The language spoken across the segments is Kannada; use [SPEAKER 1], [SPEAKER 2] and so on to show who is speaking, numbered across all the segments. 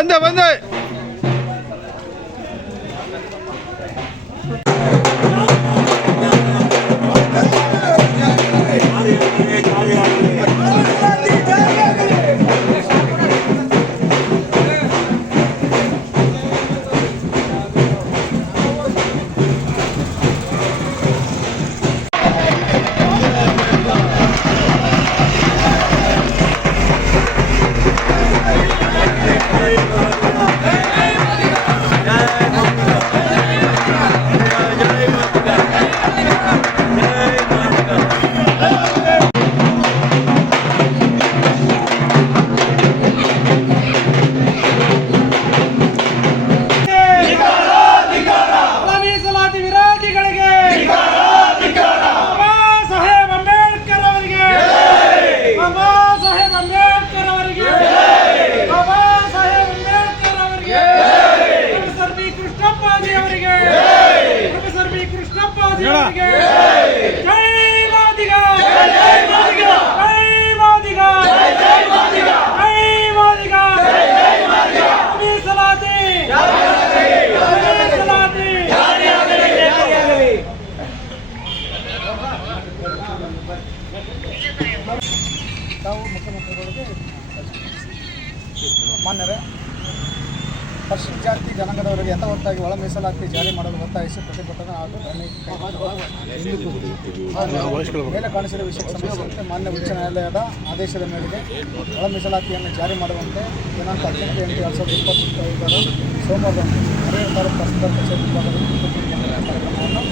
[SPEAKER 1] बंद बंद
[SPEAKER 2] ತಾವು ಮುಖ್ಯಮಂತ್ರಿಗಳಿಗೆ ಮಾನ್ಯರೇ, ಪಶ್ಚಿಮ ಜಾತಿ ಜನಾಂಗದವರಿಗೆ ಯಥಾವತ್ತಾಗಿ ಒಳ ಮೀಸಲಾತಿ ಜಾರಿ ಮಾಡಲು ಒತ್ತಾಯಿಸಿ ಪ್ರತಿಭಟನೆ ಹಾಗೂ. ಮೇಲೆ ಕಾಣಿಸಿರುವ ವಿಷಯಕ್ಕೆ ಸಂಬಂಧಿಸಿದಂತೆ ಮಾನ್ಯ ಉಚ್ಚ ನ್ಯಾಯಾಲಯದ ಆದೇಶದ ಮೇರೆಗೆ ಒಳ ಮೀಸಲಾತಿಯನ್ನು ಜಾರಿ ಮಾಡುವಂತೆ ದಿನಾಂಕ ಹದಿನೆಂಟು ಎಂಟು ಎರಡು ಸಾವಿರದ ಇಪ್ಪತ್ತೈದರ ಸೋಮವಾರದಂದು ಹರಿಹರ ತಹಸೀಲ್ದಾರ್ ಕಚೇರಿ ವಿಭಾಗದಲ್ಲಿ ಕಾರ್ಯಕ್ರಮವನ್ನು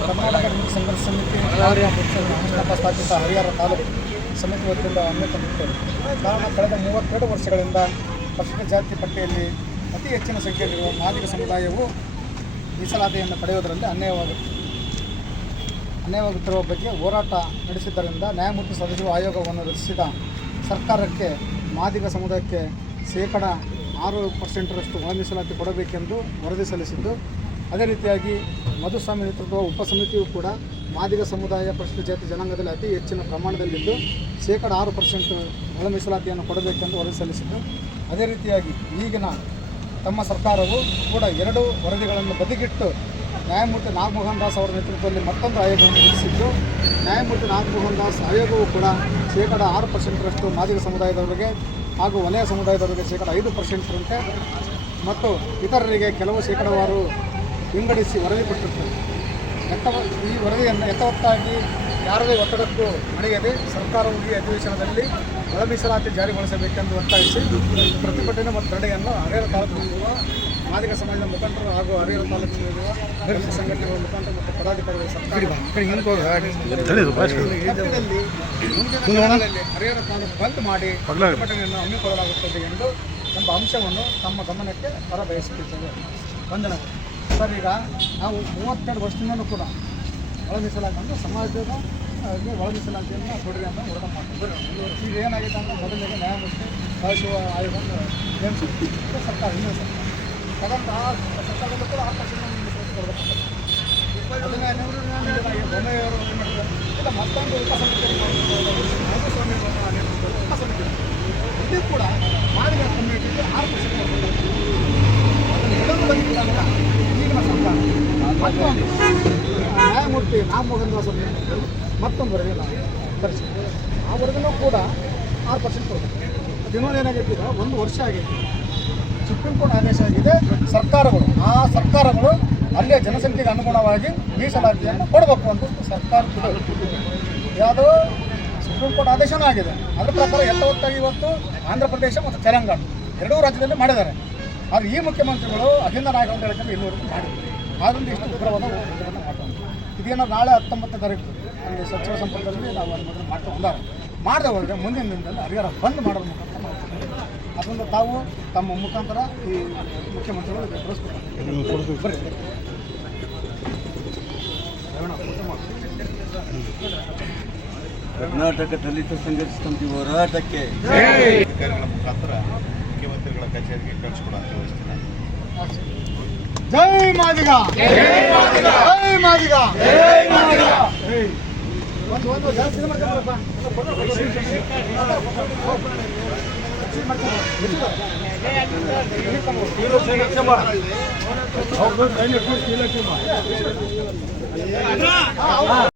[SPEAKER 2] ಕರ್ನಾಟಕ ಸಂಘರ್ಷ ಸಮಿತಿ ಕೃಷ್ಣಪ್ಪ ಸ್ಥಾಪಿತ ಹರಿಹರ ತಾಲೂಕು ಸಮಿತಿ ವತಿಯಿಂದ ಹಮ್ಮಿಕೊಂಡಿದ್ದರು ಕಾರಣ ಕಳೆದ ಮೂವತ್ತೆರಡು ವರ್ಷಗಳಿಂದ ಪಶ್ಚಿಮ ಜಾತಿ ಪಟ್ಟಿಯಲ್ಲಿ ಅತಿ ಹೆಚ್ಚಿನ ಸಂಖ್ಯೆಯಲ್ಲಿರುವ ಮಾದಿಗ ಸಮುದಾಯವು ಮೀಸಲಾತಿಯನ್ನು ಪಡೆಯುವುದರಲ್ಲಿ ಅನ್ಯಾಯವಾಗುತ್ತದೆ ಅನ್ಯಾಯವಾಗುತ್ತಿರುವ ಬಗ್ಗೆ ಹೋರಾಟ ನಡೆಸಿದ್ದರಿಂದ ನ್ಯಾಯಮೂರ್ತಿ ಸದಸ್ಯರು ಆಯೋಗವನ್ನು ರಚಿಸಿದ ಸರ್ಕಾರಕ್ಕೆ, ಮಾದಿಗ ಸಮುದಾಯಕ್ಕೆ ಶೇಕಡ ಆರು ಪರ್ಸೆಂಟರಷ್ಟು ಒಳ ಮೀಸಲಾತಿ ಕೊಡಬೇಕೆಂದು ವರದಿ ಸಲ್ಲಿಸಿದ್ದು ಅದೇ ರೀತಿಯಾಗಿ ಮಧುಸ್ವಾಮಿ ನೇತೃತ್ವ ಉಪಸಮಿತಿಯು ಕೂಡ ಮಾದಿಗ ಸಮುದಾಯ ಪರಿಶಿಷ್ಟ ಜಾತಿ ಜನಾಂಗದಲ್ಲಿ ಅತಿ ಹೆಚ್ಚಿನ ಪ್ರಮಾಣದಲ್ಲಿದ್ದು ಶೇಕಡ ಆರು ಪರ್ಸೆಂಟ್ ಒಳ ಮೀಸಲಾತಿಯನ್ನು ಕೊಡಬೇಕೆಂದು ವರದಿ ಸಲ್ಲಿಸಿದ್ದು ಅದೇ ರೀತಿಯಾಗಿ ಈಗಿನ ತಮ್ಮ ಸರ್ಕಾರವು ಕೂಡ ಎರಡು ವರದಿಗಳನ್ನು ಬದಿಗಿಟ್ಟು ನ್ಯಾಯಮೂರ್ತಿ ನಾಗಮೋಹನ್ ದಾಸ್ ಅವರ ನೇತೃತ್ವದಲ್ಲಿ ಮತ್ತೊಂದು ಆಯೋಗವನ್ನು ರಚಿಸಿದ್ದು, ನ್ಯಾಯಮೂರ್ತಿ ನಾಗಮೋಹನ್ ದಾಸ್ ಆಯೋಗವು ಕೂಡ ಶೇಕಡ ಆರು ಪರ್ಸೆಂಟ್ರಷ್ಟು ಮಾದಿಗ ಸಮುದಾಯದವರಿಗೆ ಹಾಗೂ ವಲಯ ಸಮುದಾಯದವರಿಗೆ ಶೇಕಡ ಐದು ಪರ್ಸೆಂಟ್ರಂತೆ ಮತ್ತು ಇತರರಿಗೆ ಕೆಲವು ಶೇಕಡವಾರು ವಿಂಗಡಿಸಿ ವರದಿ ಕೊಟ್ಟಿರ್ತದೆ. ಎತ್ತ ಈ ವರದಿಯನ್ನು ಯಥಾವತ್ತಾಗಿ ಯಾರದೇ ಒತ್ತಡಕ್ಕೂ ನಡೆಯದೆ ಸರ್ಕಾರವು ಈ ಅಧಿವೇಶನದಲ್ಲಿ ಒಳ ಮೀಸಲಾತಿ ಜಾರಿಗೊಳಿಸಬೇಕೆಂದು ಒತ್ತಾಯಿಸಿ ಪ್ರತಿಭಟನೆ ಮತ್ತು ತಡೆಯನ್ನು ಹರಿಹರ ತಾಲೂಕಿನಲ್ಲಿರುವ ಮಾದಿಗ ಸಮಾಜದ ಮುಖಂಡರು ಹಾಗೂ ಹರಿಹರ ತಾಲೂಕಿನಲ್ಲಿರುವ ಅಭಿವೃದ್ಧಿ ಸಂಘಟನೆಗಳ ಮುಖಂಡರು ಮತ್ತು ಪದಾಧಿಕಾರಿಗಳ ಸರ್ಕಾರದಲ್ಲಿ ಮುಂದಿನ ಹರಿಹರ ತಾಲೂಕು ಬಂದ್ ಮಾಡಿ ಪ್ರತಿಭಟನೆಯನ್ನು ಹಮ್ಮಿಕೊಳ್ಳಲಾಗುತ್ತದೆ ಎಂದು ಎಂಬ ಅಂಶವನ್ನು ತಮ್ಮ ಗಮನಕ್ಕೆ ಹೊರಬಯಸುತ್ತಿದ್ದೇವೆ ವಂದನೆ ಸರ್ ಈಗ ನಾವು ಮೂವತ್ತೆರಡು ವರ್ಷದಿಂದಲೂ ಕೂಡ ಒಳ ಮೀಸಲಾತಿ ಸಮಾಜದ ಆಗಿ ಒಳ ಮೀಸಲಾತಿಯನ್ನು ಕೊಡ್ರಿ ಅಂತ ಹೋರಾಟ ಮಾಡ್ತಾರೆ ಈಗ ಏನಾಗಿದೆ ಅಂದರೆ ಮೊದಲಿಗೆ ನ್ಯಾಯಮೂರ್ತಿ ಸದಾಶಿವ ಆಯೋಗ ಏನು ಇದು ಸರ್ಕಾರ ಹಿಂದಿನ ಸರ್ಕಾರ ತಗೊಂಡು ಆ ಸರ್ಕಾರದಲ್ಲೂ ಕೂಡ ಆ ಪಕ್ಷದ ಮೀಸಲಾತಿ ಕೊಡಬೇಕಾಗ್ತದೆ ಬೊಮ್ಮೆಯವರು ಏನು ಮಾಡಿದ್ದಾರೆ ಇಲ್ಲ ಮತ್ತೊಂದು ಉಪಸಮಿತಿಯನ್ನು ಮಾಡಿದ್ದಾರೆ ಮಾಧುಸ್ವಾಮಿ ಅವರ ನೇತೃತ್ವದಲ್ಲಿ ಉಪಸಮಿತಿ ಇಲ್ಲಿ ಕೂಡ ಮಾದಿಗ ಕಮ್ಯುನಿಟಿಗೆ ಆರು ಪರ್ಸೆಂಟ್ ಅದನ್ನು ಎಡಲು ಬಂದಿಲ್ಲ ಈಗಿನ ಸರ್ಕಾರ ಮತ್ತೊಂದು ಆ, ನಾಗಮೋಹನ್ ದಾಸ್ ಮತ್ತೊಂದು ವರದಿ ನಾವು ತರಿಸಿದ್ವಿ. ಆ ವರದಿನೂ ಕೂಡ ಆರು ಪರ್ಸೆಂಟ್ ಕೊಡಬೇಕು. ಇನ್ನೊಂದು ಏನಾಗೈತಿ ಒಂದು ವರ್ಷ ಆಗೈತಿ. ಸುಪ್ರೀಂ ಕೋರ್ಟ್ ಆದೇಶ ಆಗಿದೆ. ಸರ್ಕಾರಗಳು, ಆ ಸರ್ಕಾರಗಳು ಅಲ್ಲಿಯ ಜನಸಂಖ್ಯೆಗೆ ಅನುಗುಣವಾಗಿ ಮೀಸಲಾತಿಯನ್ನು ಕೊಡಬೇಕು ಅಂತ ಸರ್ಕಾರ ಯಾವುದೋ? ಸುಪ್ರೀಂ ಕೋರ್ಟ್ ಆದೇಶನೂ ಆಗಿದೆ. ಅದರ ಪ್ರಕಾರ ಯಥಾವತ್ತಾಗಿ ಇವತ್ತು ಆಂಧ್ರ ಪ್ರದೇಶ ಮತ್ತು ತೆಲಂಗಾಣ ಎರಡೂ ರಾಜ್ಯದಲ್ಲಿ ಮಾಡಿದ್ದಾರೆ. ಆದರೆ ಈ ಮುಖ್ಯಮಂತ್ರಿಗಳು ಅಹಿಂದ ನಾಯಕ ಅಂತ ಹೇಳ್ಕೊಂಡು ಮಾಡಿದ್ದಾರೆ. ಆದ್ದರಿಂದ ಇಷ್ಟು ಉಗ್ರವಾದ ಇದೇನೋ ನಾಳೆ ಹತ್ತೊಂಬತ್ತು ತಾರೀಕು ಅಲ್ಲಿ ಸಚಿವ ಸಂಪುಟದಲ್ಲಿ ನಾವು ಅನುಮೋದನೆ ಮಾಡ್ತಾ ಬಂದಾರೆ. ಮಾಡದೆ ಹೋದರೆ ಮುಂದಿನ ದಿನದಲ್ಲಿ ಹರಿಹರ ಬಂದ್ ಮಾಡೋದ್ರ ಮುಖಾಂತರ ನಾವು ಅದರಿಂದ ತಾವು ತಮ್ಮ ಮುಖಾಂತರ ಈ ಮುಖ್ಯಮಂತ್ರಿಗಳು ತಿಳಿಸ್ಬೇಕು ಬರ್ರಿ.
[SPEAKER 3] ಕರ್ನಾಟಕ ದಲಿತ ಸಂಘರ್ಷ ಸಮಿತಿ ಹೋರಾಟಕ್ಕೆ
[SPEAKER 4] ಅಧಿಕಾರಿಗಳ ಮುಖಾಂತರ ಮುಖ್ಯಮಂತ್ರಿಗಳ ಕಚೇರಿಗೆ ಕಳಿಸ್ಕೊಡಂತ ವ್ಯವಸ್ಥೆ.
[SPEAKER 2] ಜೈ ಮಾದಿಗ! ಜೈ ಮಾದಿಗ ಜೈ